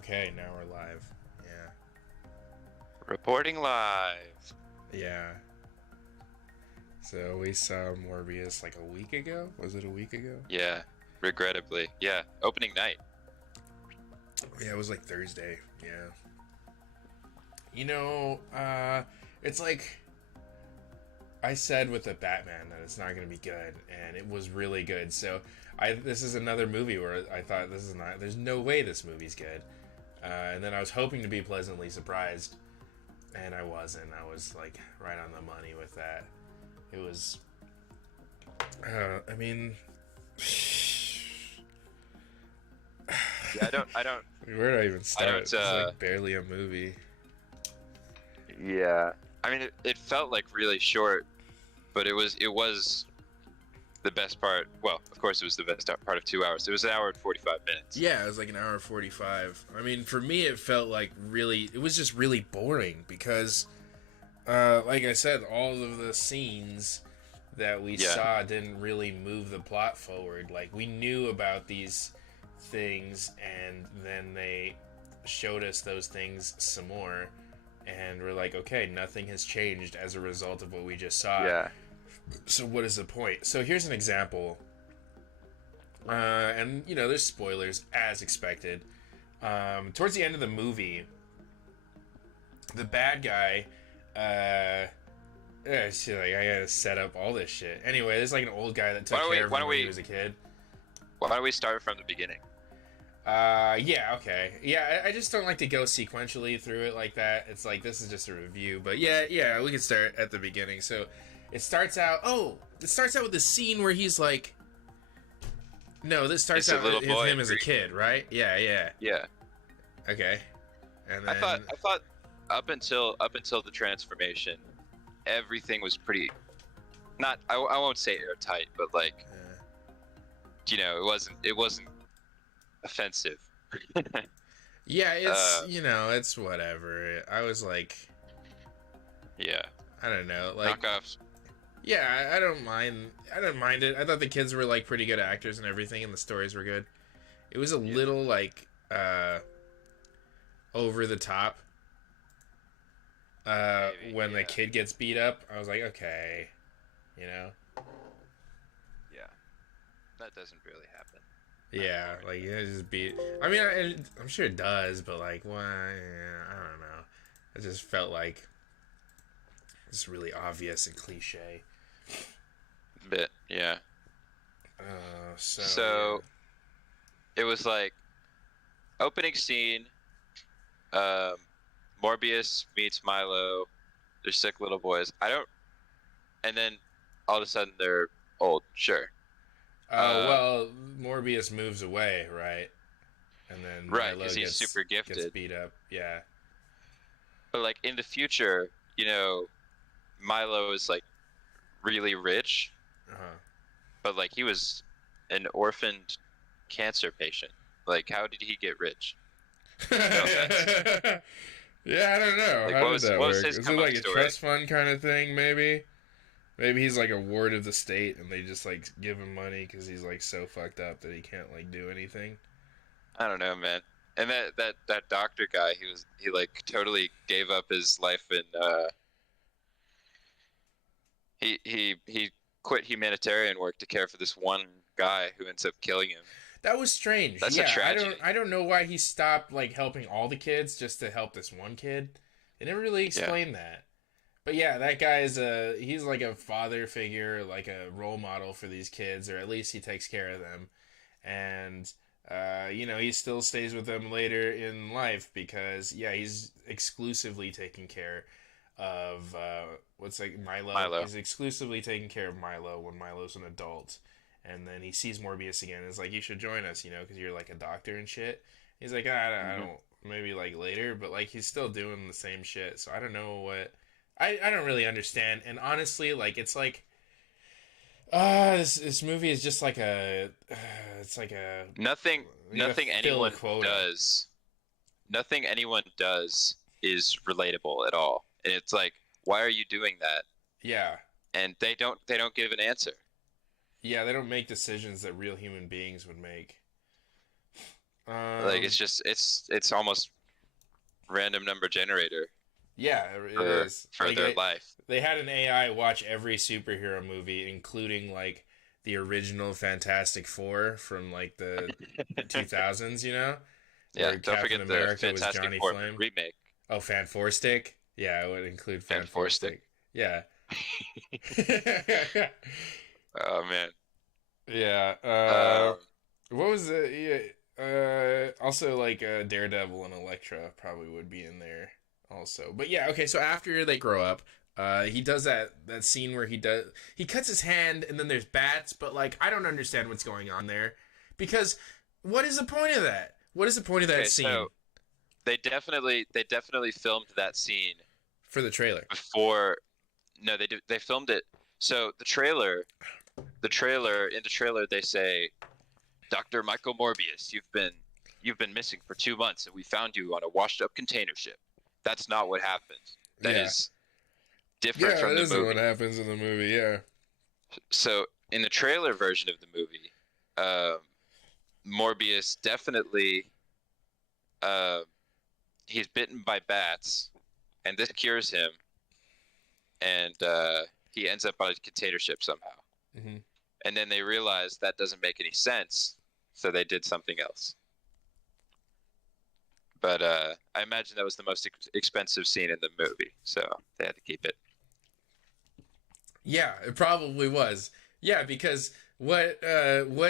Okay, now we're live. Yeah. Reporting live. Yeah. So we saw Morbius like a week ago? Was it a week ago? Yeah, regrettably. Yeah, opening night. Yeah, it was like Thursday. Yeah. You know, it's like I said with the Batman that it's not going to be good, and it was really good. So this is another movie where I thought this is not. There's no way this movie's good. And then I was hoping to be pleasantly surprised, and I wasn't. I was like right on the money with that. It was. I mean, Yeah, I don't, where do I even I start? don't, It's like barely a movie. yeah. I mean, it felt like really short, but it was the best part. Well, of course, it was the best part of 2 hours. It was an hour and 45 minutes. Yeah, it was like an hour 45. I mean, for me, it felt like really. It was just really boring because, like I said, all of the scenes that we Yeah, saw didn't really move the plot forward. Like, we knew about these things, and then they showed us those things some more, and we're like, okay, nothing has changed as a result of what we just saw. yeah. So, what is the point? So, here's an example. And, you know, there's spoilers, as expected. Towards the end of the movie, the bad guy, shit, like, I gotta set up all this shit. Anyway, there's like an old guy that took care of him when he was a kid. Why don't we start from the beginning? Yeah, okay. Yeah, I just don't like to go sequentially through it like that. It's like, this is just a review. But yeah, we can start at the beginning. So, it starts out with the scene where he's like, no, this starts It's a out little with boy him as a kid, right? Yeah. Yeah. Okay. And I then thought up until the transformation, everything was pretty. Not I won't say airtight, but like it wasn't offensive. yeah, it's uh, it's whatever. I was like, yeah. I don't know, like Knockoffs. yeah, I don't mind. I don't mind it. I thought the kids were like pretty good actors and everything, and the stories were good. It was a Yeah. little like over the top. Maybe. When the Yeah. kid gets beat up, I was like, okay, you know. Yeah. That doesn't really happen. Yeah, like Unfortunately. yeah, just beat. I mean, I'm sure it does, but like, well, yeah, I don't know. It just felt like it's really obvious and cliche. Bit. Yeah. So So it was like opening scene. Um, Morbius meets Milo. They're sick little boys. I don't. And then all of a sudden they're old. Sure. Um, well, Morbius moves away, right? And then right, Milo because he's super gets gifted. beat up. Yeah. But like in the future, Milo is like really rich, Uh but like he was an orphaned cancer patient. Like, how did he get rich? No offense. huh. Yeah, I don't know. Like, How what did was that what was work? his Is it come up like a story? trust fund kind of thing? Maybe. Maybe he's like a ward of the state, and they just like give him money because he's like so fucked up that he can't like do anything. I don't know, man. And that doctor guy, he like totally gave up his life and he quit humanitarian work to care for this one guy who ends up killing him. That was strange. That's a Yeah, tragedy. I don't know why he stopped like helping all the kids just to help this one kid. They never really Yeah. explained that. But yeah, that guy is he's like a father figure, like a role model for these kids, or at least he takes care of them. And he still stays with them later in life because yeah, he's exclusively taking care of what's like Milo. Milo. He's exclusively taking care of Milo when Milo's an adult, and then he sees Morbius again. And it's like, you should join us, because you're like a doctor and shit. He's like, I Hmm. don't. Maybe like later, but like he's still doing the same shit. So I don't know what. I don't really understand. And honestly, like it's like this movie is just like it's like a Nothing you gotta nothing fill a anyone quota. does nothing anyone does is relatable at all. And it's like, why are you doing that? Yeah. And they don't give an answer. Yeah, they don't make decisions that real human beings would make. Like Um, it's almost random number generator yeah, it for is. for their life. They had an AI watch every superhero movie, including like the original Fantastic Four from like the 2000s, you know, Yeah, where don't Captain forget the America was Fantastic Johnny Four Flame. remake Oh, Fan Four Stick. Yeah, it would include and Fan Four Four Stick. Stick. Yeah. Oh man. Yeah. Um, What was it? Yeah. Also like Daredevil and Elektra probably would be in there also. But yeah, okay. So after they grow up, he does that scene where he cuts his hand and then there's bats. But like I don't understand what's going on there because what is the point of that? What is the point of that okay, scene so they definitely filmed that scene for the trailer? before. No, they filmed it. So the trailer they say, Dr. Michael Morbius, you've been missing for 2 months, and we found you on a washed-up container ship. That's not what happened. That Yeah. is different Yeah, from that the isn't what movie. happens in the movie. Yeah. So in the trailer version of the movie, um, Morbius definitely uh, he's bitten by bats, and this cures him, and he ends up on a container ship somehow. Hmm. And then they realize that doesn't make any sense, so they did something else. But I imagine that was the most expensive scene in the movie, so they had to keep it. Yeah, it probably was. Yeah, because what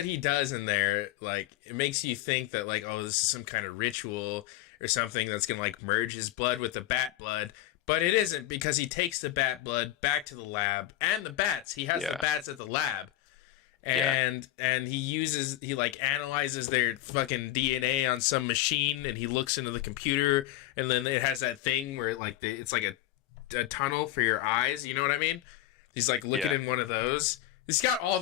he does in there, like, it makes you think that like, oh, this is some kind of ritual or something that's gonna like merge his blood with the bat blood. But it isn't because he takes the bat blood back to the lab and the bats. He has the Yeah, bats at the lab yeah, and he like analyzes their fucking DNA on some machine and he looks into the computer and then it has that thing where like it's like a tunnel for your eyes. You know what I mean? He's like looking yeah, in one of those. He's got all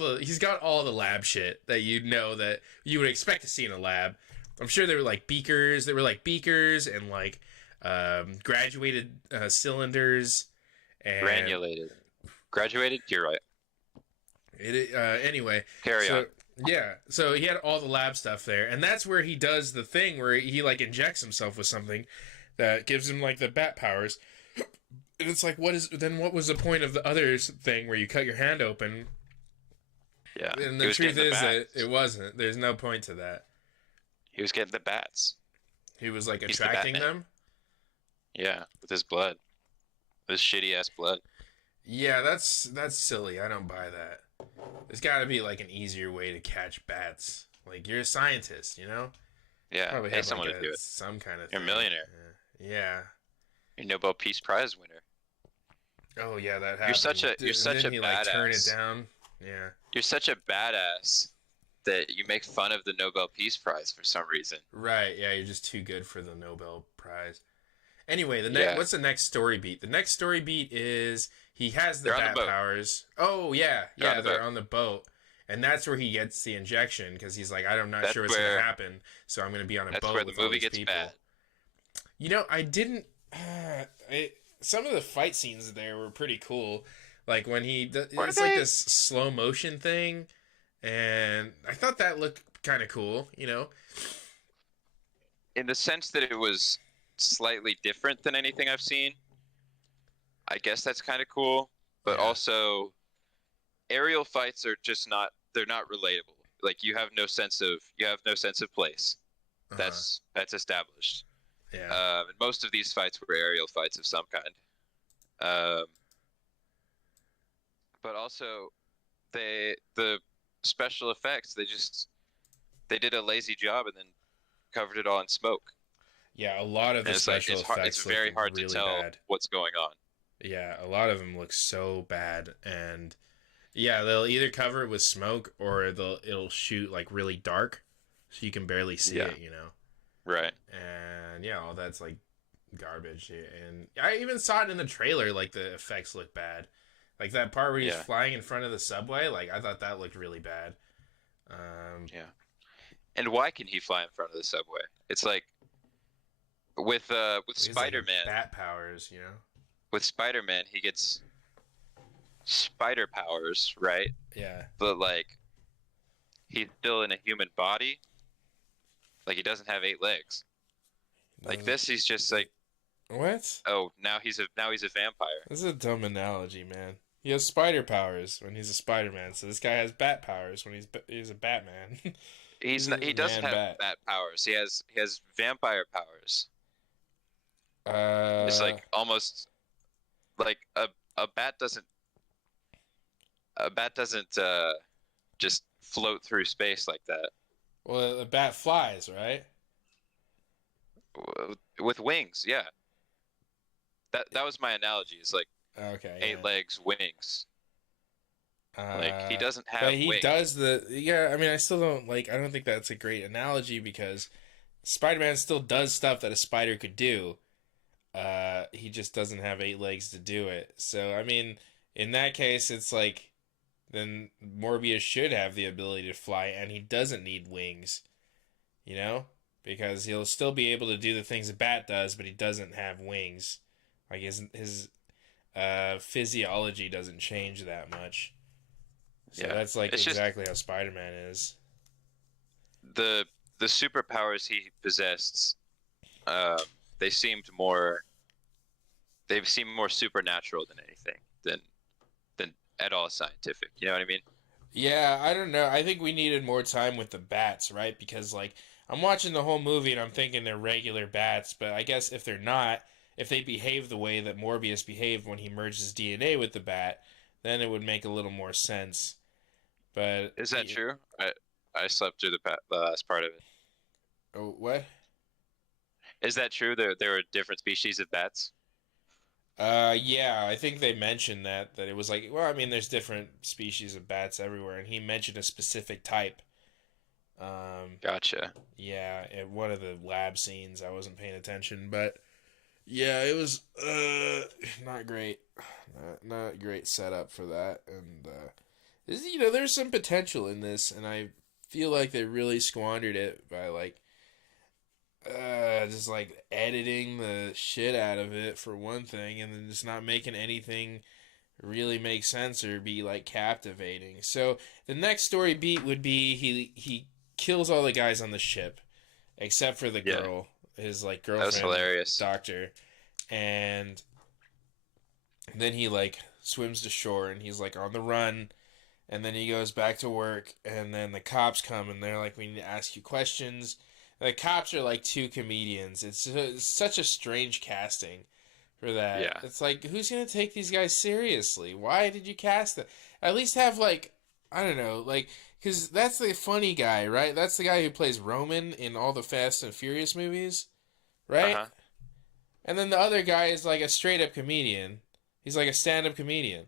the lab shit that you know that you would expect to see in a lab. I'm sure there were like beakers. There were like beakers and like graduated cylinders and granulated, graduated. You're right. it. Anyway, Carry on. so yeah, so he had all the lab stuff there, and that's where he does the thing where he like injects himself with something that gives him like the bat powers. And it's like, what was the point of the other thing where you cut your hand open? Yeah, And he the was truth getting the is that bats. it wasn't. There's no point to that. He was getting the bats. He was like He's the attracting Batman. them. Yeah, with his blood, with his shitty ass blood. Yeah, that's silly. I don't buy that. There's got to be like an easier way to catch bats. Like you're a scientist, you know? Yeah, Probably pay have like someone to do it. some kind of You're a thing. millionaire. Yeah. You're a Nobel Peace Prize winner. Oh yeah, that You're such happened. a you're such Didn't a he like turn it badass. down? Yeah. You're such a badass that you make fun of the Nobel Peace Prize for some reason. Right. Yeah, you're just too good for the Nobel Prize. Anyway, Yeah, what's the next story beat? The next story beat is he has the they're on the bat boat. powers. Oh yeah, They're on yeah, the they're boat. on the boat, and that's where he gets the injection because he's like, I'm not That's sure what's gonna where happen, so I'm gonna be on a that's boat where the with all movie these gets people. bad. You know, I didn't. Some of the fight scenes there were pretty cool. Like when Were it's like they? this slow motion thing, and I thought that looked kind of cool. You know, In the sense that it was slightly different than anything I've seen. I guess that's kind of cool, but yeah, also aerial fights are just not they're not relatable. Like you have no sense of place. uh-huh. That's established. Yeah, And most of these fights were aerial fights of some kind. Um, but also the special effects they did a lazy job and then covered it all in smoke. yeah. A lot of And the it's like special it's effects look very hard to really tell bad. what's going on. Yeah, a lot of them look so bad, and yeah, they'll either cover it with smoke or it'll shoot like really dark, so you can barely see Yeah, it. You know, right. and yeah, all that's like garbage. And I even saw it in the trailer. Like the effects look bad. Like that part where he's Yeah, flying in front of the subway. Like I thought that looked really bad. yeah. And why can he fly in front of the subway? It's like with He has like Spider-Man, bat powers. You know. he gets spider powers, right? Yeah. But like he's still in a human body. Like he doesn't have 8 legs. Like Doesn't this, he's just like, what? oh, now he's a vampire. This is a dumb analogy, man. He has spider powers when he's a Spider-Man, so this guy has bat powers when he's a Batman. He's He's not. a He doesn't man have bat. bat powers. He has vampire powers. It's Uh, like almost like a bat doesn't a bat doesn't just float through space like that well, the bat flies, right? with wings. Yeah, that was my analogy. It's like Okay, eight yeah. legs, wings. Like he Uh, doesn't but have he wings. does the yeah. I mean, I still don't like. I don't think that's a great analogy because Spider-Man still does stuff that a spider could do. He just doesn't have 8 legs to do it. So I mean, in that case, it's like then Morbius should have the ability to fly, and he doesn't need wings. You know, because he'll still be able to do the things a bat does, but he doesn't have wings. Like his physiology doesn't change that much. So Yeah, that's like it's just exactly how Spider-Man is. the the superpowers he possessed. Um, they seemed more. They seemed more supernatural than anything than at all scientific. You know what I mean? Yeah, I don't know. I think we needed more time with the bats, right? Because like I'm watching the whole movie and I'm thinking they're regular bats, but I guess if they're not, if they behave the way that Morbius behaved when he merged his DNA with the bat, then it would make a little more sense. But Is that true? I slept through the last part of it. oh, what? Is that true? There were different species of bats. Yeah, I think they mentioned that it was like, well, I mean, there's different species of bats everywhere, and he mentioned a specific type. Um, Gotcha. yeah, in one of the lab scenes, I wasn't paying attention, but yeah, it was not great, not great setup for that, and there's some potential in this, and I feel like they really squandered it by like just like editing the shit out of it for one thing, and then just not making anything really make sense or be like captivating. So the next story beat would be he kills all the guys on the ship except for the Yeah, girl, his like that was girlfriend hilarious. doctor, and then he like swims to shore and he's like on the run, and then he goes back to work, and then the cops come and they're like, we need to ask you questions. And the cops are like two comedians. It's such a strange casting for that. Yeah. It's like, who's gonna take these guys seriously? Why did you cast them? At least have like, I don't know, like, because that's the funny guy, right? That's the guy who plays Roman in all the Fast and Furious movies, Uh right? huh. And then the other guy is like a straight up comedian. He's like a stand up comedian.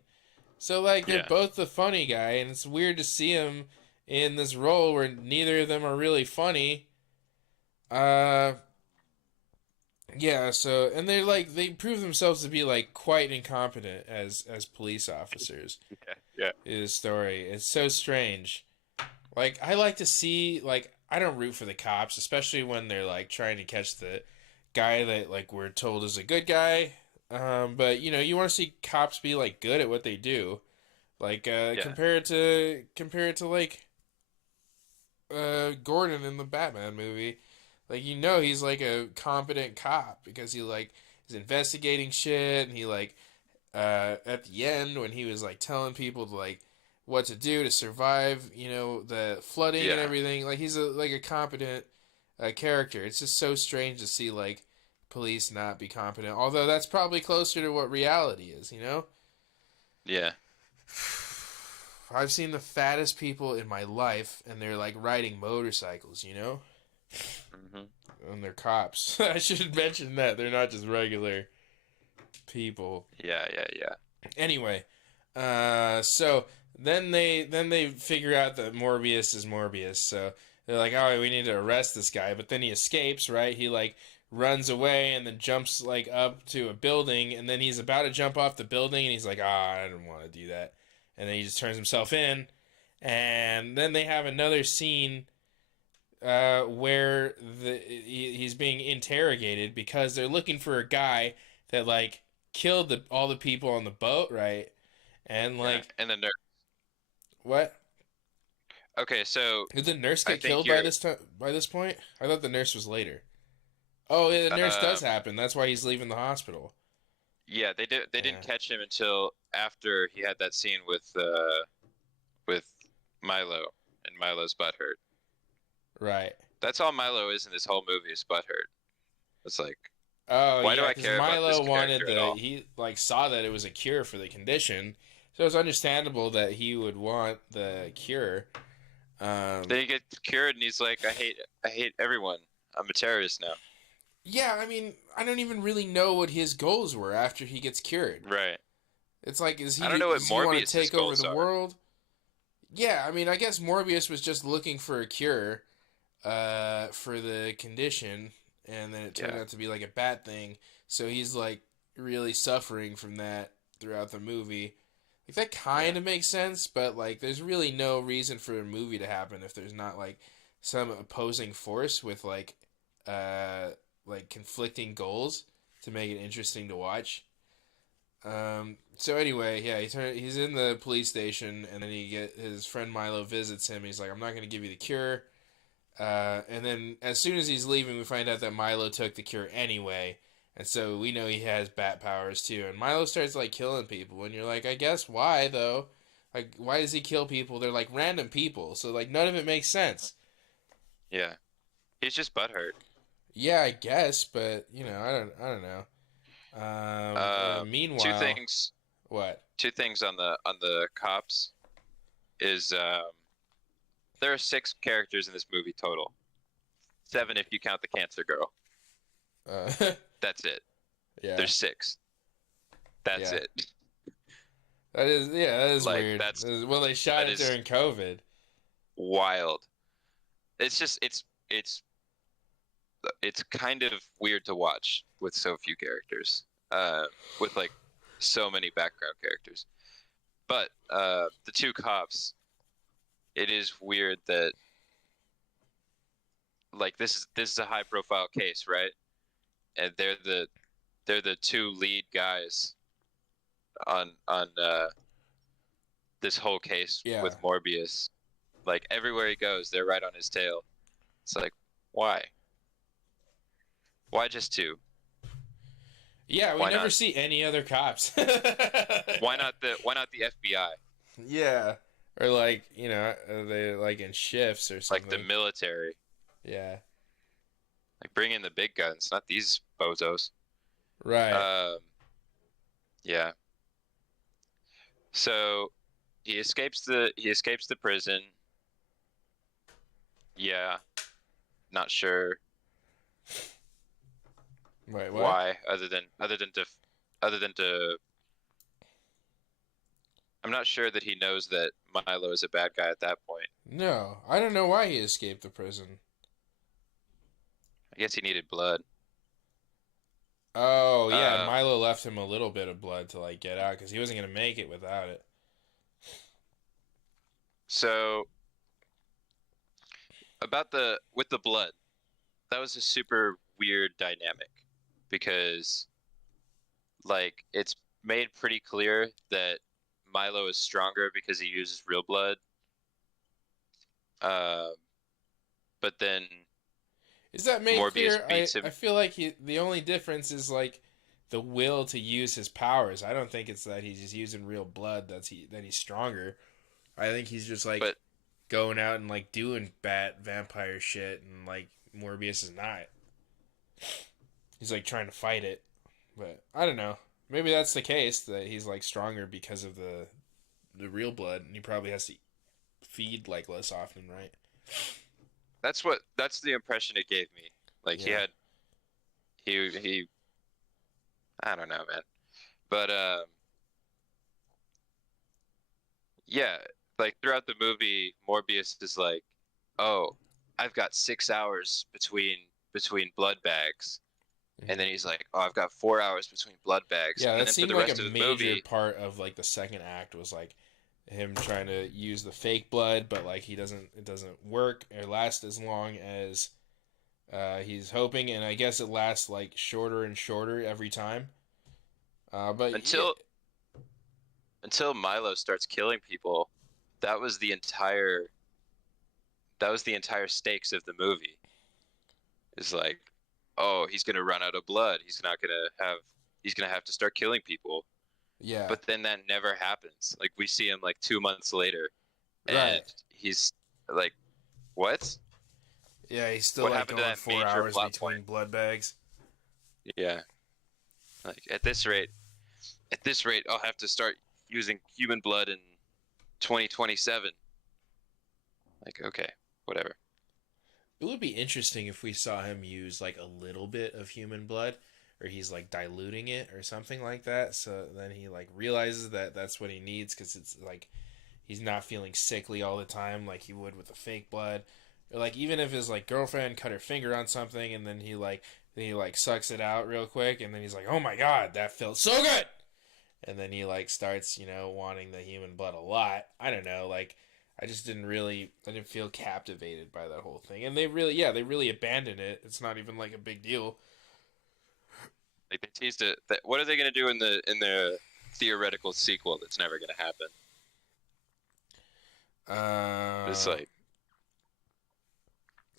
So like they're Yeah. both the funny guy, and it's weird to see him in this role where neither of them are really funny. Uh, yeah. So and they prove themselves to be like quite incompetent as police officers. Yeah. Yeah. His story, it's so strange. Like I like to see like I don't root for the cops, especially when they're like trying to catch the guy that like we're told is a good guy. But you want to see cops be like good at what they do. Like Yeah. compare it to like Gordon in the Batman movie. Like he's like a competent cop because he like is investigating shit, and he like at the end when he was like telling people to like what to do to survive, the flooding and Yeah. everything. Like he's a competent character. It's just so strange to see like police not be competent. Although that's probably closer to what reality is, you know? Yeah. I've seen the fattest people in my life, and they're like riding motorcycles, Hmm. and they're cops. I should mention that they're not just regular people. Yeah. Yeah. Yeah. Anyway, so then they figure out that Morbius is Morbius. So they're like, "Oh, we need to arrest this guy." But then he escapes, right? He like runs away and then jumps like up to a building, and then he's about to jump off the building, and he's like, "Ah, I didn't want to do that." And then he just turns himself in, and then they have another scene where he's being interrogated because they're looking for a guy that like killed all the people on the boat, right? And Yeah. like And the nurse. what? Okay, so Did the nurse I get think killed you're. by this point? I thought the nurse was later. Oh, yeah, the nurse does Um, happen. That's why he's leaving the hospital. yeah, they did. They didn't Yeah. catch him until after he had that scene with Milo, and Milo's butthurt. Right. That's all Milo is in this whole movie is butthurt. It's like, Oh why do yeah, I because care about this Milo wanted character at all? he like saw that it was a cure for the condition, so it's understandable that he would want the cure. Then he gets cured, and he's like, I hate everyone. I'm a terrorist now. Yeah, I mean, I don't even really know what his goals were after he gets cured. Right. It's like, I don't know what does he want to Morbius's take over goals the are. world? Yeah, I mean, I guess Morbius was just looking for a cure, for the condition, and then it turned Yeah. out to be like a bad thing. So he's like really suffering from that throughout the movie. Like that Yeah. kind of makes sense, but like there's really no reason for a movie to happen if there's not like some opposing force with uh like conflicting goals to make it interesting to watch. So anyway, yeah, he's in the police station, and then his friend Milo visits him. He's like, "I'm not gonna give you the cure." And then as soon as he's leaving, we find out that Milo took the cure anyway, and so we know he has bat powers too. And Milo starts like killing people, and you're like, I guess why though? Like, why does he kill people? They're like random people, so like none of it makes sense. Yeah. He's just butthurt. Yeah, I guess, but I don't know. Uh, two Meanwhile, things. what? Two things on the cops is there are 6 characters in this movie total. 7 if you count the cancer girl. Uh, That's it. yeah, There's 6. That's yeah. it. That is Like weird. Well, they shot that it is during COVID. wild. It's just it's kind of weird to watch with so few characters. With like so many background characters. But the 2 cops, it is weird that like this is a high profile case, right? And they're the 2 lead guys on this whole case Yeah. with Morbius. Like everywhere he goes, they're right on his tail. It's like, why? Why just 2? Yeah, we Why never not? see any other cops. Why not the FBI? Yeah. Or like, they like in shifts or Like the something. military. Yeah. Like bring in the big guns, not these bozos. Right. Um, yeah. So he escapes the prison. Yeah, not sure Wait, what? why, other than to. I'm not sure that he knows that Milo is a bad guy at that point. No, I don't know why he escaped the prison. I guess he needed blood. Oh, yeah, Um, Milo left him a little bit of blood to like get out because he wasn't gonna make it without it. so about the with the blood, that was a super weird dynamic because like it's made pretty clear that Milo is stronger because he uses real blood. Um, but then Is that made Morbius clear? beats I him. feel like the only difference is like the will to use his powers. I don't think it's that he's just using real blood that he's stronger. I think he's just like But going out and like doing bat vampire shit, and like Morbius is not. He's like trying to fight it, but I don't know. Maybe that's the case that he's like stronger because of the real blood, and he probably has to feed like less often, right? that's the impression it gave me. Like he Yeah. had he I don't know, man. But yeah, like throughout the movie, Morbius is like, "Oh, I've got 6 hours between blood bags," and then he's like, "Oh, I've got 4 hours between blood bags," Yeah, and that then for seemed the like a rest of the major movie, part of like the second act was like him trying to use the fake blood, but like it doesn't work or last as long as he's hoping, and I guess it lasts like shorter and shorter every time. But yeah, until until Milo starts killing people, that was the entire. that was the entire stakes of the movie. Is like, oh, he's gonna run out of blood. He's gonna have to start killing people. Yeah. But then that never happens. Like we see him like 2 months later, and Right. he's like, what? Yeah, he's still What like happened to going that 4 major hours plot point? between blood bags. Yeah. Like at this rate, I'll have to start using human blood in 2027. Like, okay, whatever. It would be interesting if we saw him use like a little bit of human blood, or he's like diluting it or something like that. So then he like realizes that that's what he needs because it's like he's not feeling sickly all the time like he would with the fake blood. Or like even if his like girlfriend cut her finger on something and then he like sucks it out real quick and then he's like, oh my god, that felt so good. And then he like starts, wanting the human blood a lot. I don't know, like I didn't feel captivated by that whole thing. And they really abandoned it. It's not even like a big deal. Like they teased it. What are they gonna do in the theoretical sequel that's never gonna happen? It's Uh, like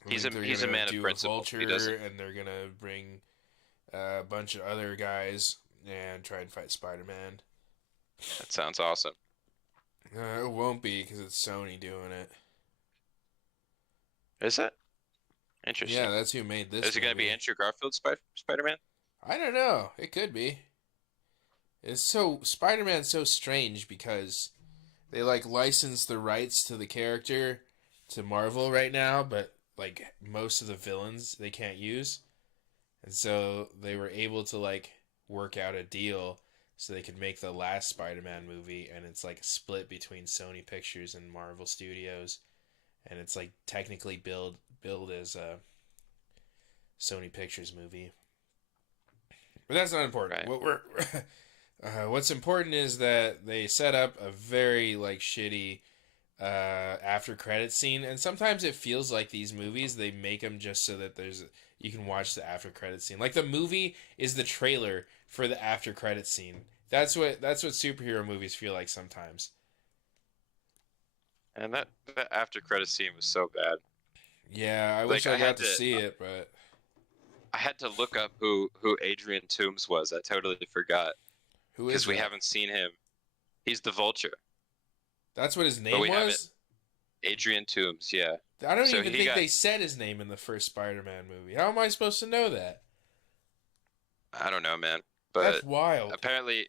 I think they're he's a gonna man of do a principle. He vulture, doesn't. and they're gonna bring a bunch of other guys and try and fight Spider-Man. That sounds awesome. It won't be because it's Sony doing it. Is it? Yeah, Interesting. that's who made this Is it gonna be movie. Andrew Garfield Spider-Man? I don't know. It could be. It's so Spider-Man's so strange because they like license the rights to the character to Marvel right now, but like most of the villains they can't use. And so they were able to like work out a deal so they could make the last Spider-Man movie and it's like split between Sony Pictures and Marvel Studios and it's like technically billed as a Sony Pictures movie. But that's not important. Right. What's important is that they set up a very like shitty after credit scene, and sometimes it feels like these movies they make them just so that you can watch the after credit scene. Like the movie is the trailer for the after credit scene. That's what superhero movies feel like sometimes. And that after credit scene was so bad. Yeah, I wish Like I got to see it, but I had to look up who Adrian Toomes was. I totally forgot who is because we that? haven't seen him. He's the Vulture, That's what his but name we haven't. was. Adrian Toomes, yeah. I don't So even he think got. they said his name in the first Spider-Man movie. How am I supposed to know that? I don't know, man, That's but wild. apparently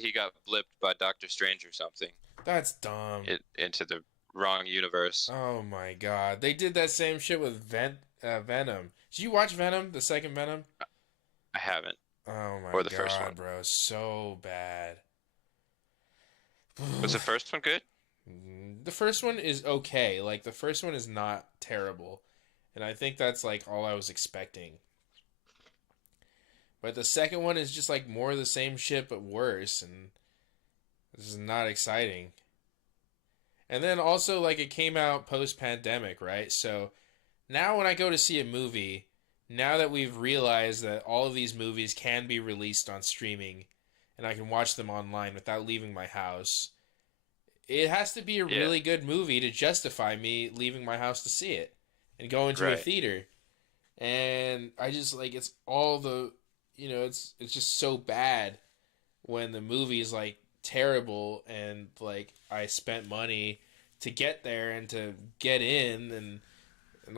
he got blipped by Doctor Strange or something That's dumb. into the wrong universe. Oh my god. They did that same shit with Venom. Did you watch Venom, the second Venom? I haven't, Oh my or the first one. god, bro. So bad. Was the first one good? The first one is okay. Like, the first one is not terrible. And I think that's, like, all I was expecting. But the second one is just, like, more of the same shit, but worse. And this is not exciting. And then also, like, it came out post-pandemic, right? So now when I go to see a movie, now that we've realized that all of these movies can be released on streaming and I can watch them online without leaving my house, it has to be a Yeah, really good movie to justify me leaving my house to see it and going to a right. theater. And I just like it's all the it's just so bad when the movie is like terrible and like I spent money to get there and to get in and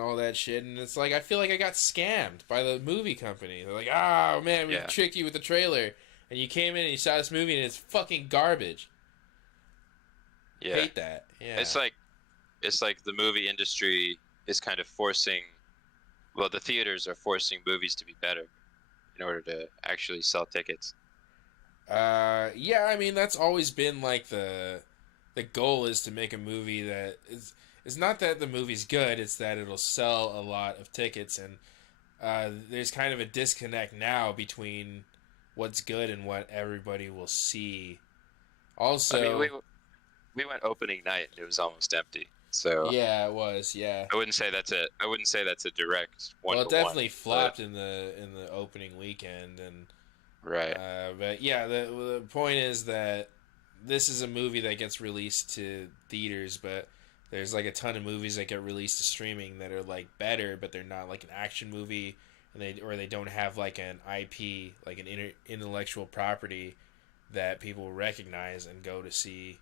all that shit and it's like I feel like I got scammed by the movie company. They're like, "Oh man, we Yeah, tricked you with the trailer." And you came in and you saw this movie and it's fucking garbage. yeah. Hate that. Yeah. It's like the movie industry is kind of forcing. Well, the theaters are forcing movies to be better in order to actually sell tickets. Yeah, I mean that's always been like the goal is to make a movie that is it's not that the movie's good, it's that it'll sell a lot of tickets and there's kind of a disconnect now between what's good and what everybody will see. I mean, Also, we went opening night and it was almost empty. So yeah, it was, yeah. I wouldn't say that's a direct one Well, to it one. definitely But flopped in the opening weekend and right, but yeah, the point is that this is a movie that gets released to theaters, but There's like a ton of movies that get released to streaming that are like better, but they're not like an action movie, and they don't have like an IP, like an intellectual property that people recognize and go to see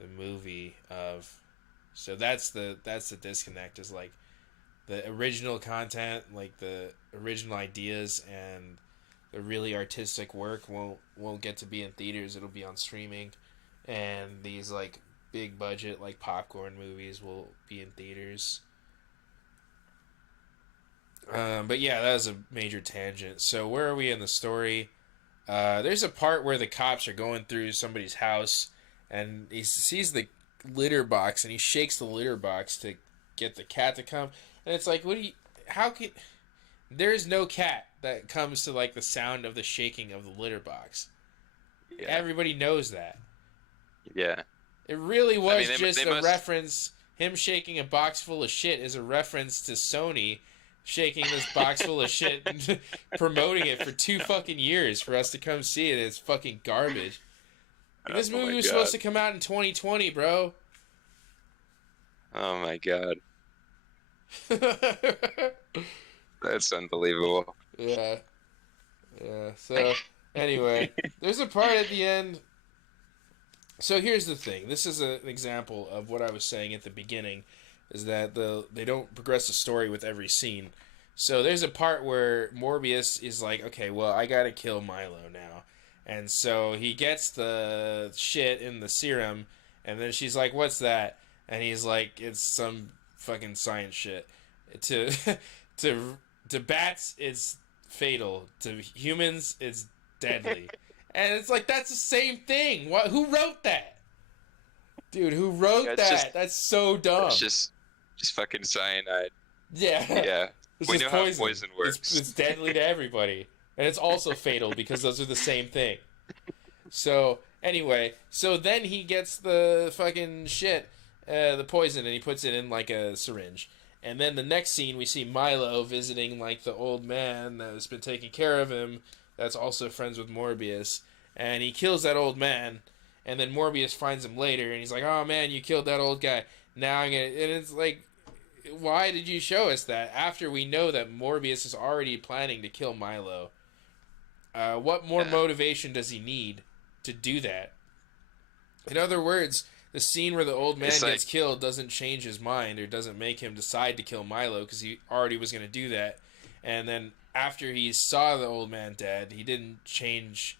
the movie of. So that's the disconnect, is like the original content, like the original ideas and the really artistic work won't get to be in theaters. It'll be on streaming, and these like big budget like popcorn movies will be in theaters. But yeah, that was a major tangent. So where are we in the story? There's a part where the cops are going through somebody's house, and he sees the litter box, and he shakes the litter box to get the cat to come. And it's like, what do you? How can? There's no cat that comes to like the sound of the shaking of the litter box. Yeah. Everybody knows that. Yeah. It really was just a reference. Him shaking a box full of shit is a reference to Sony shaking this box full of shit and promoting it for 2 fucking years for us to come see it. It's fucking garbage. This movie was supposed to come out in 2020, bro. Oh my god. That's unbelievable. Yeah. Yeah. So, anyway, there's a part at the end. So here's the thing. This is an example of what I was saying at the beginning, is that they don't progress the story with every scene. So there's a part where Morbius is like, okay, well, I gotta kill Milo now. And so he gets the shit in the serum, and then she's like, what's that? And he's like, it's some fucking science shit. To to bats, it's fatal. To humans, it's deadly. And it's like, that's the same thing. What? Who wrote that? Dude, who wrote that? That's so dumb. It's just fucking cyanide. Yeah. Yeah. We know poison. How poison works. It's deadly to everybody. And it's also fatal because those are the same thing. So, anyway, so then he gets the fucking shit, the poison, and he puts it in like a syringe. And then the next scene, we see Milo visiting like the old man that's been taking care of him, that's also friends with Morbius. And he kills that old man, and then Morbius finds him later, and he's like, oh man, you killed that old guy. Now I'm gonna... And it's like, why did you show us that after we know that Morbius is already planning to kill Milo? What more motivation does he need to do that? In other words, the scene where the old man gets killed doesn't change his mind or doesn't make him decide to kill Milo, because he already was going to do that. And then after he saw the old man dead, he didn't change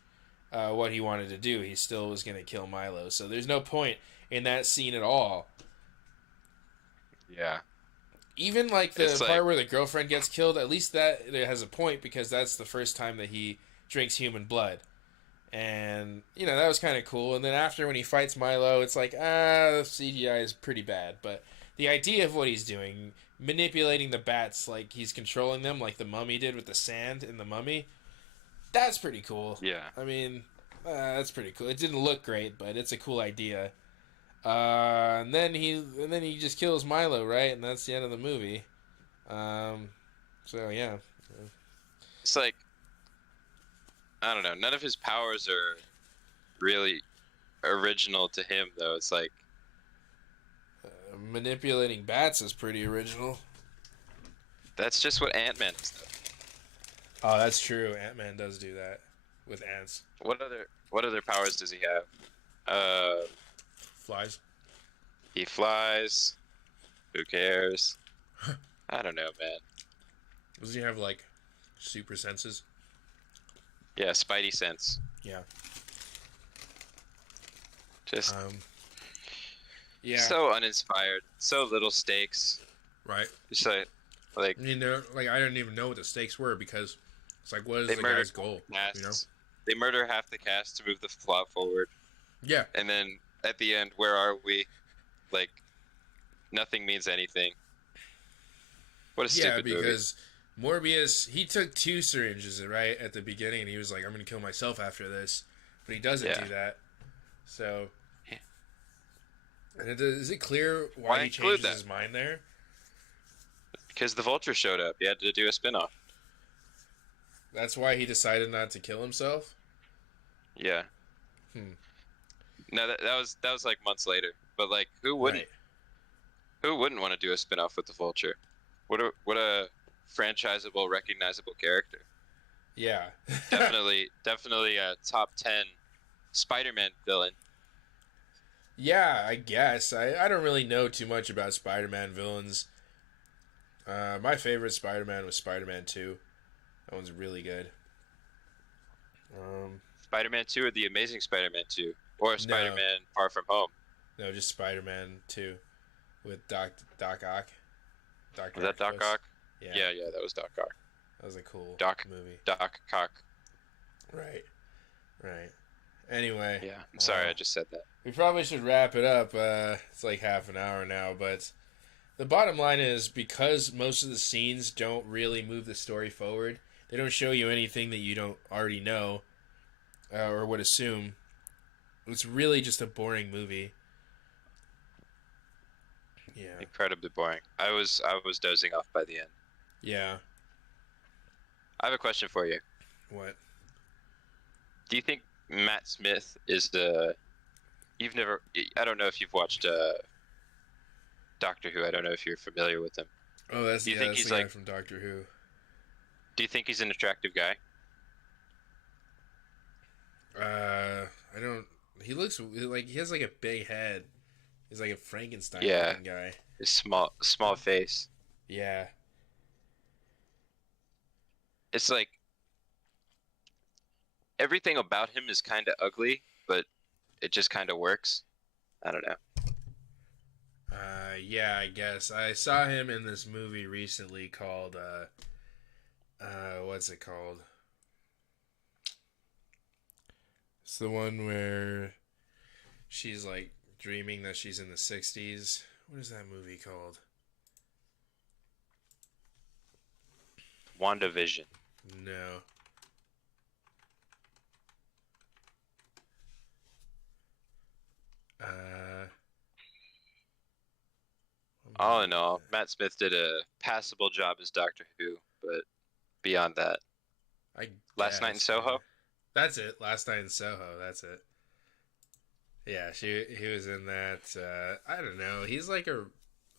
what he wanted to do. He still was going to kill Milo. So there's no point in that scene at all. Yeah. Even like the part where the girlfriend gets killed, at least that it has a point, because that's the first time that he drinks human blood. And, that was kind of cool. And then after, when he fights Milo, it's like, the CGI is pretty bad. But the idea of what he's doing, manipulating the bats like he's controlling them, like the Mummy did with the sand in the Mummy, that's pretty cool. Yeah. I mean, that's pretty cool. It didn't look great, but it's a cool idea. And then he just kills Milo, right? And that's the end of the movie. So yeah. It's like, I don't know. None of his powers are really original to him, though. It's like manipulating bats is pretty original. That's just what Ant-Man does, though. Oh, that's true. Ant-Man does do that with ants. What other powers does he have? Flies. He flies. Who cares? I don't know, man. Does he have like super senses? Yeah, Spidey sense. Yeah. Just yeah. So uninspired. So little stakes. Right. Just like I didn't even know what the stakes were, because it's like, what is the guy's goal? They murder half the cast to move the plot forward. Yeah. And then at the end, where are we? Like, nothing means anything. What a stupid movie. Yeah, because Morbius, he took 2 syringes, right, at the beginning, and he was like, I'm going to kill myself after this. But he doesn't do that. So, and is it clear why he changes his mind there? Because the Vulture showed up. He had to do a spin-off. That's why he decided not to kill himself? Yeah. No, that was like months later. But like, who wouldn't? Who wouldn't want to do a spin-off with the Vulture? What a franchisable, recognizable character. Yeah. Definitely a top 10 Spider-Man villain. Yeah, I guess. I don't really know too much about Spider-Man villains. My favorite Spider-Man was Spider-Man 2. That one's really good. Spider-Man 2 or the Amazing Spider-Man 2 or No, Spider-Man Far From Home. no, just Spider-Man 2 with Doc Ock, Was Doctor that Doc Octopus. Ock? Yeah, Yeah, that was Doc Ock. that was a cool Doc movie. Doc Cock. Right, right. Anyway, Yeah, I'm sorry I just said that. we probably should wrap it up. It's like half an hour now, but the bottom line is because most of the scenes don't really move the story forward, they don't show you anything that you don't already know or would assume. It's really just a boring movie. Yeah. Incredibly boring. I was dozing off by the end. Yeah. I have a question for you. What? Do you think Matt Smith is the you've never I don't know if you've watched Doctor Who. I don't know if you're familiar with him. Oh, that's Do you yeah, think that's he's the guy like from Doctor Who. do you think he's an attractive guy? I don't. He looks like he has like a big head. He's like a Frankenstein Yeah, looking guy. his small face. Yeah. It's like everything about him is kind of ugly, but it just kind of works. I don't know. Yeah, I guess I saw him in this movie recently called what's it called? It's the one where she's like dreaming that she's in the 60s. What is that movie called? WandaVision. No. Uh, All in all, Matt Smith did a passable job as Doctor Who, but beyond that, I Last Night in guess, Soho. yeah. That's it. Last Night in Soho. That's it. Yeah, he was in that. I don't know. He's like a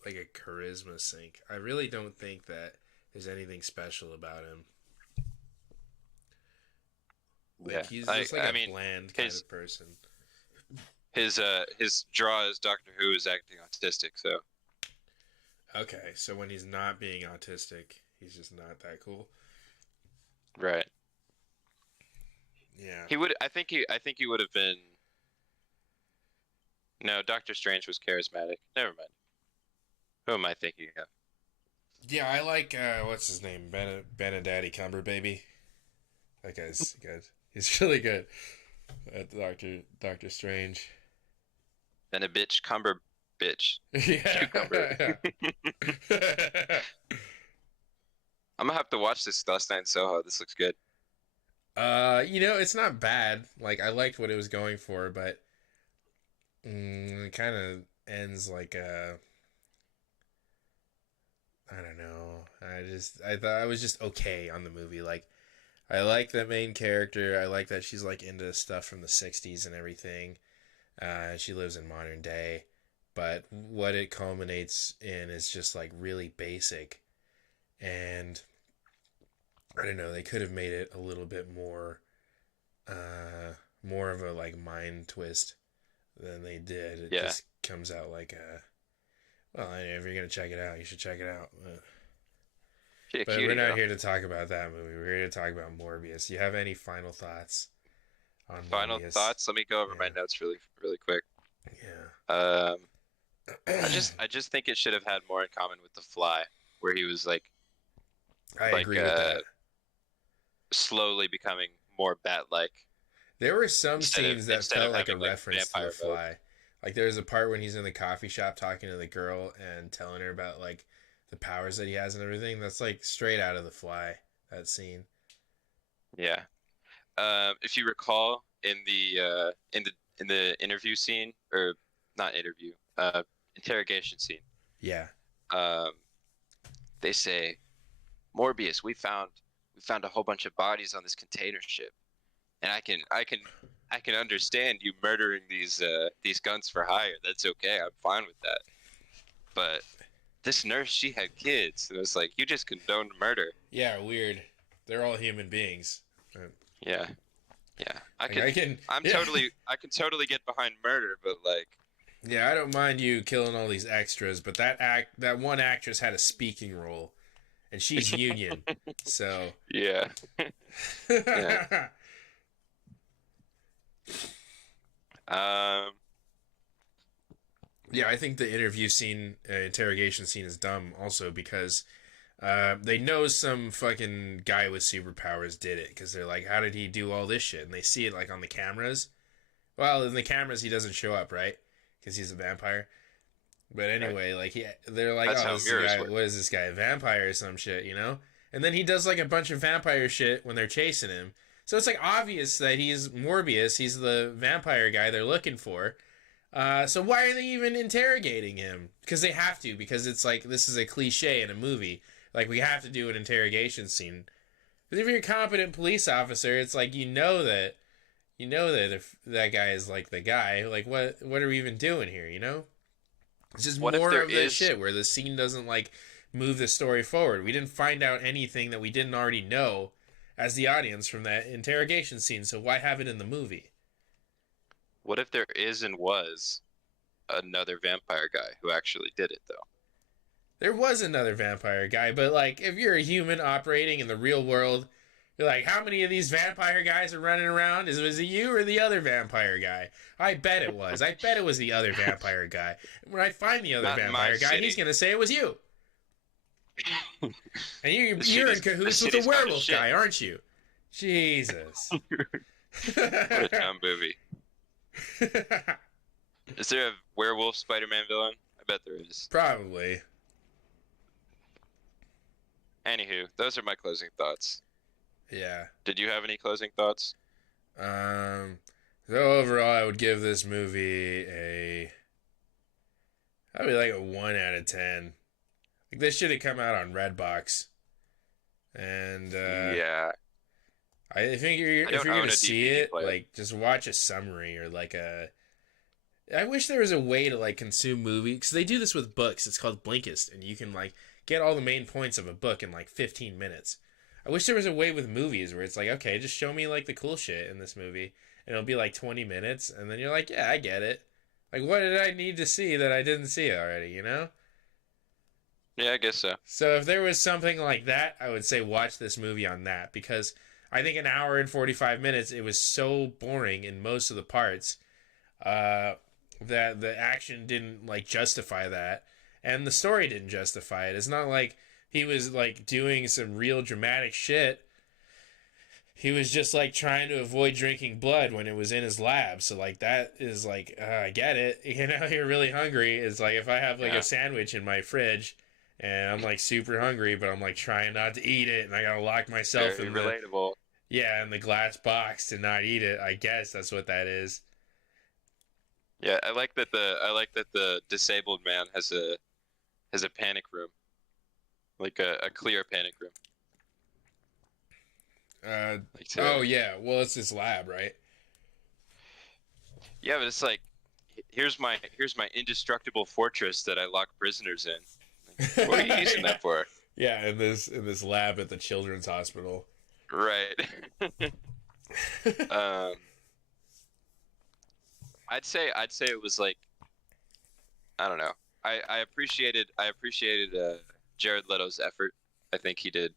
charisma sink. I really don't think that there's anything special about him. Like Yeah, he's just like I a mean, bland kind his of person. his draw as Doctor Who is acting autistic, so Okay, so when he's not being autistic, he's just not that cool. right. Yeah. He would. I think he would have been. No, Doctor Strange was charismatic. Never mind. Who am I thinking of? Yeah, I like what's his name? Benedatti Cumberbaby. That guy's good. He's really good at Doctor Strange. Then a bitch, cumber bitch, cucumber. Yeah. I'm gonna have to watch this Last Night in Soho. This looks good. It's not bad. Like I liked what it was going for, but it kind of ends like I don't know. I thought I was just okay on the movie. Like I like the main character. I like that she's like into stuff from the 60s and everything. She lives in modern day, but what it culminates in is just like really basic. And I don't know, they could have made it a little bit more of a like mind twist than they did. It Yeah. just comes out like a well, if you're gonna check it out, you should check it out. Yeah, But cutie we're not girl. here to talk about that movie. We're here to talk about Morbius. Do you have any final thoughts on Final Morbius? thoughts. Let me go over my Yeah. notes really quick. Yeah. I just think it should have had more in common with The Fly, where he was like I like agree with that. slowly becoming more bat-like. There were some Instead of- scenes that instead of felt like a having, like, reference to The vampire mode. Fly. Like there was a part when he's in the coffee shop talking to the girl and telling her about like the powers that he has and everything. That's like straight out of The Fly. That scene. Yeah. If you recall in the interview scene or not interview, interrogation scene, Yeah. um, they say, Morbius, we found a whole bunch of bodies on this container ship, and I can understand you murdering these guns for hire. That's okay. I'm fine with that. but this nurse, she had kids. And it's like, you just condoned murder. Yeah, weird. They're all human beings. Yeah. Yeah. Like, I can, I can totally get behind murder, but like, yeah, I don't mind you killing all these extras, but that one actress had a speaking role, and she's union, so yeah. Yeah. Um, Yeah, I think the interview scene, interrogation scene is dumb also because they know some fucking guy with superpowers did it because they're like, how did he do all this shit? And they see it like on the cameras. Well, in the cameras he doesn't show up, right? Because he's a vampire. But anyway, like they're like, That's oh, how this mirrors guy, work. what is this guy, a vampire or some shit, you know? And then he does like a bunch of vampire shit when they're chasing him. So it's like obvious that he's Morbius. He's the vampire guy they're looking for. So why are they even interrogating him? Because they have to. Because it's like this is a cliche in a movie. Like we have to do an interrogation scene. Because if you're a competent police officer, it's like that if that guy is like the guy. Like what are we even doing here? You know? It's just What if more there of that is shit where the scene doesn't like move the story forward. We didn't find out anything that we didn't already know as the audience from that interrogation scene. So why have it in the movie? what if there is and was another vampire guy who actually did it though? There was another vampire guy, but like if you're a human operating in the real world, you're like, how many of these vampire guys are running around? Was it you or the other vampire guy? I bet it was. I bet it was the other vampire guy. When I find the other Not in my vampire guy, city. he's gonna say it was you. And you're in cahoots with the city's gone to werewolf shit. guy, aren't you? Jesus. What a dumb movie. Is there a werewolf Spider-Man villain? I bet there is. Probably. Anywho, those are my closing thoughts. Yeah. Did you have any closing thoughts? So overall, I would give this movie I'd be like a 1 out of 10. Like this should have come out on Redbox. And Yeah. I think if don't you're own gonna a see DVD it, player. like just watch a summary or like a. I wish there was a way to like consume movies because they do this with books. It's called Blinkist, and you can like get all the main points of a book in like 15 minutes. I wish there was a way with movies where it's like, okay, just show me like the cool shit in this movie, and it'll be like 20 minutes, and then you're like, yeah, I get it. Like, what did I need to see that I didn't see already? You know. Yeah, I guess so. So if there was something like that, I would say watch this movie on that because I think an hour and 45 minutes, it was so boring in most of the parts that the action didn't like justify that and the story didn't justify it. It's not like he was like doing some real dramatic shit. He was just like trying to avoid drinking blood when it was in his lab. So like that is like, I get it. You know, you're really hungry. It's like if I have like Yeah. a sandwich in my fridge and I'm like super hungry, but I'm like trying not to eat it and I gotta lock myself Very in relatable. in the glass box to not eat it. I guess that's what that is. Yeah, I like that the disabled man has a panic room. Like a clear panic room. Like Oh yeah, well it's his lab, right? Yeah, but it's like here's my indestructible fortress that I lock prisoners in. Like, what are you using that for? Yeah, in this lab at the children's hospital. Right. I'd say it was like I don't know. I appreciated Jared Leto's effort. I think he did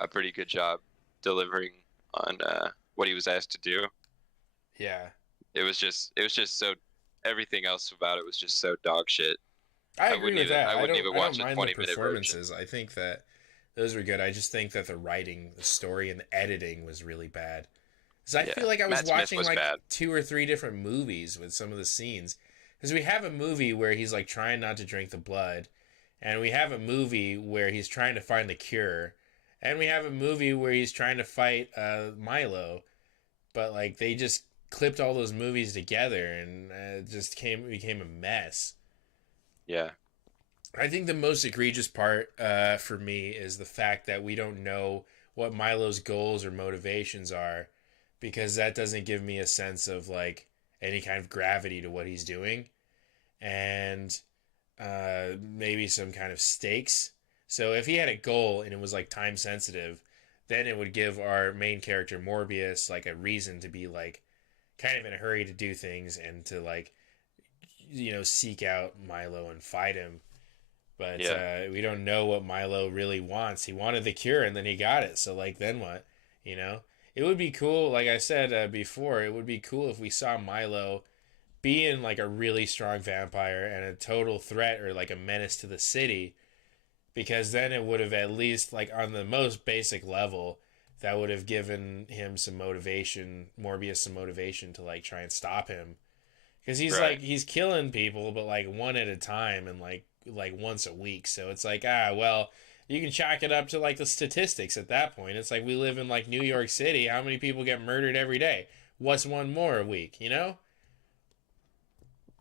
a pretty good job delivering on what he was asked to do. Yeah. It was just so everything else about it was just so dog shit. I agree with that. I wouldn't even watch a mind 20-minute version. performances. I think that those were good. I just think that the writing, the story, and the editing was really bad. Because I feel like I was Matt Smith watching was like bad. 2 or 3 different movies with some of the scenes. Because we have a movie where he's like trying not to drink the blood, and we have a movie where he's trying to find the cure, and we have a movie where he's trying to fight Milo, but like they just clipped all those movies together and it just became a mess. Yeah. I think the most egregious part for me is the fact that we don't know what Milo's goals or motivations are, because that doesn't give me a sense of like any kind of gravity to what he's doing. And maybe some kind of stakes. So if he had a goal and it was like time sensitive, then it would give our main character Morbius like a reason to be like kind of in a hurry to do things and to like seek out Milo and fight him. But Yeah. we don't know what Milo really wants. He wanted the cure and then he got it. So like then what? You know, it would be cool. Like I said before, it would be cool if we saw Milo being like a really strong vampire and a total threat or like a menace to the city, because then it would have at least like on the most basic level that would have given him some motivation, Morbius some motivation to like try and stop him, because he's Right. like he's killing people but like one at a time and like once a week. So it's like, well, you can chalk it up to like the statistics at that point. It's like we live in like New York City. How many people get murdered every day? What's one more a week, you know?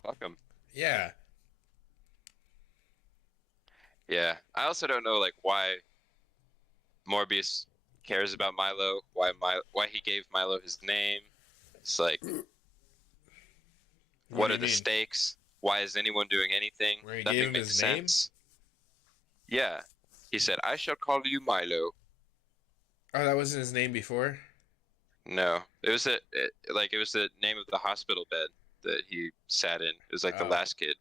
Fuck him. Yeah. Yeah. I also don't know like why Morbius cares about Milo. Why he gave Milo his name. It's like, What what do are you the mean? stakes? Why is anyone doing anything? Where he gave Nothing him his makes name? sense. Yeah. He said, I shall call you Milo. Oh, that wasn't his name before? No, it was the name of the hospital bed that he sat in. It was like the Oh. last kid,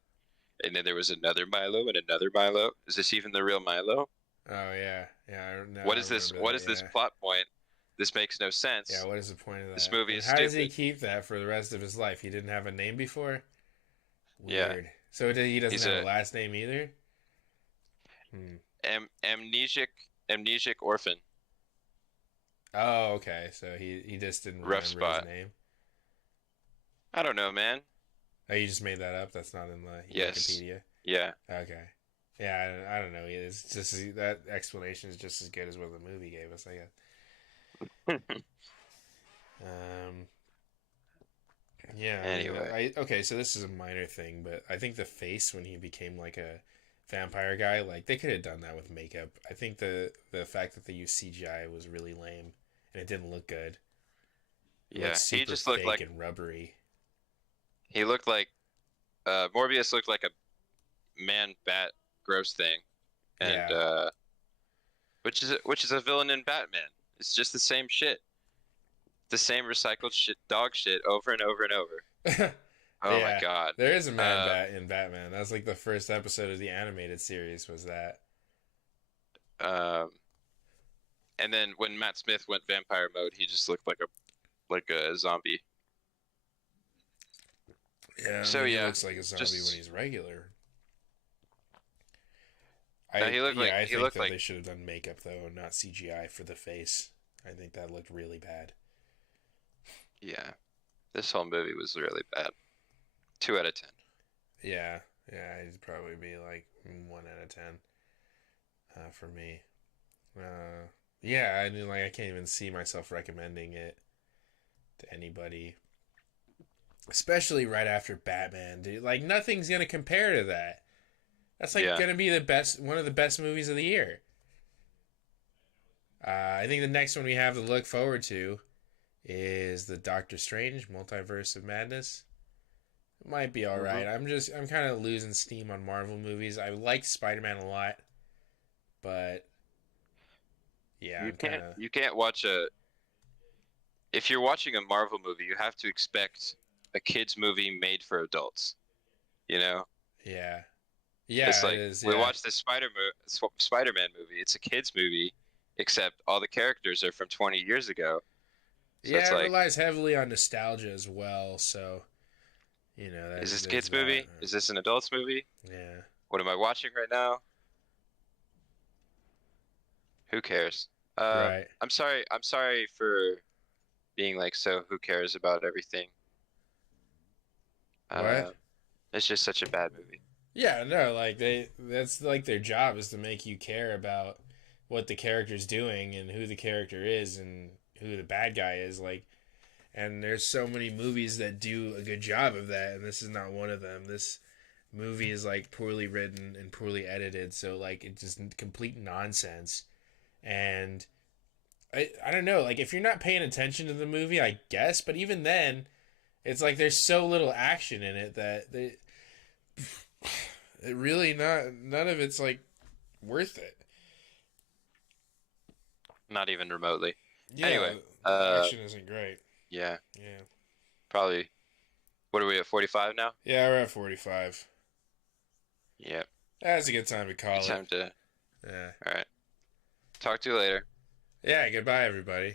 and then there was another Milo and another Milo. Is this even the real Milo? Oh yeah, yeah. No, What I is this? remember What that. is this Yeah, plot point? This makes no yeah. sense. What is the point of This that? movie And is how does he stupid. keep that for the rest of his life? He didn't have a name before. Yeah, Weird. So he doesn't he's have a a last name either. Hmm. amnesic orphan. Oh, okay. So he just didn't Rough remember his spot. name. I don't know, man. Oh, you just made that up. That's not in the Yes. Wikipedia. Yeah. Okay. Yeah, I don't know. It's just that explanation is just as good as what the movie gave us, I guess. Um, Yeah, I mean, Anyway. okay, so this is a minor thing, but I think the face when he became like a vampire guy, like they could have done that with makeup. I think the fact that they used CGI was really lame and it didn't look good. It looked Yeah. He super just looked fake like and rubbery. he looked like Morbius looked like a man bat gross thing, and Yeah. which is a villain in Batman. It's just the same shit, the same recycled shit, dog shit over and over and over. Oh my Yeah. God. There is a man Um, bat in Batman. That's like the first episode of the animated series was that. um, and then when Matt Smith went vampire mode, he just looked like a zombie. Yeah, I So mean he yeah, looks like a zombie when just he's regular. no, I he think looked that like they should have done makeup though, not CGI for the face. I think that looked really bad. yeah. This whole movie was really bad. 2 out of 10. Yeah, yeah, it'd probably be like 1 out of 10 for me. Yeah, I mean, like I can't even see myself recommending it to anybody, especially right after Batman, dude. Like nothing's gonna compare to that. That's like Yeah. gonna be the best, one of the best movies of the year. I think the next one we have to look forward to is the Doctor Strange Multiverse of Madness. It might be all hmm right. I'm kind of losing steam on Marvel movies. I like Spider Man a lot, but yeah, I'm kind of You can't watch a if you're watching a Marvel movie, you have to expect a kids movie made for adults. You know, yeah, yeah. it's It like is. we Yeah, watched this Spider-Man movie. It's a kids movie, except all the characters are from 20 years ago. So it's yeah. It like, relies heavily on nostalgia as well. So is this a there's kids that. movie? Is this an adults movie? Yeah, What am I watching right now? Who cares? right. I'm sorry. I'm sorry for being like so. Who cares about everything? What? Um, it's just such a bad movie. Yeah, no. Like that's like their job is to make you care about what the character's doing and who the character is and who the bad guy is. Like, and there's so many movies that do a good job of that, and this is not one of them. This movie is like poorly written and poorly edited, so like it's just complete nonsense. And I don't know, like if you're not paying attention to the movie, I guess, but even then, it's like there's so little action in it that It really not. None of it's like worth it. Not even remotely. Yeah, Anyway, the action isn't great. yeah, Yeah. probably. What are we at? 45 now? Yeah, we're at 45. Yep. That's a good time to Good call it. time to. Yeah. All right. Talk to you later. Yeah, goodbye, everybody.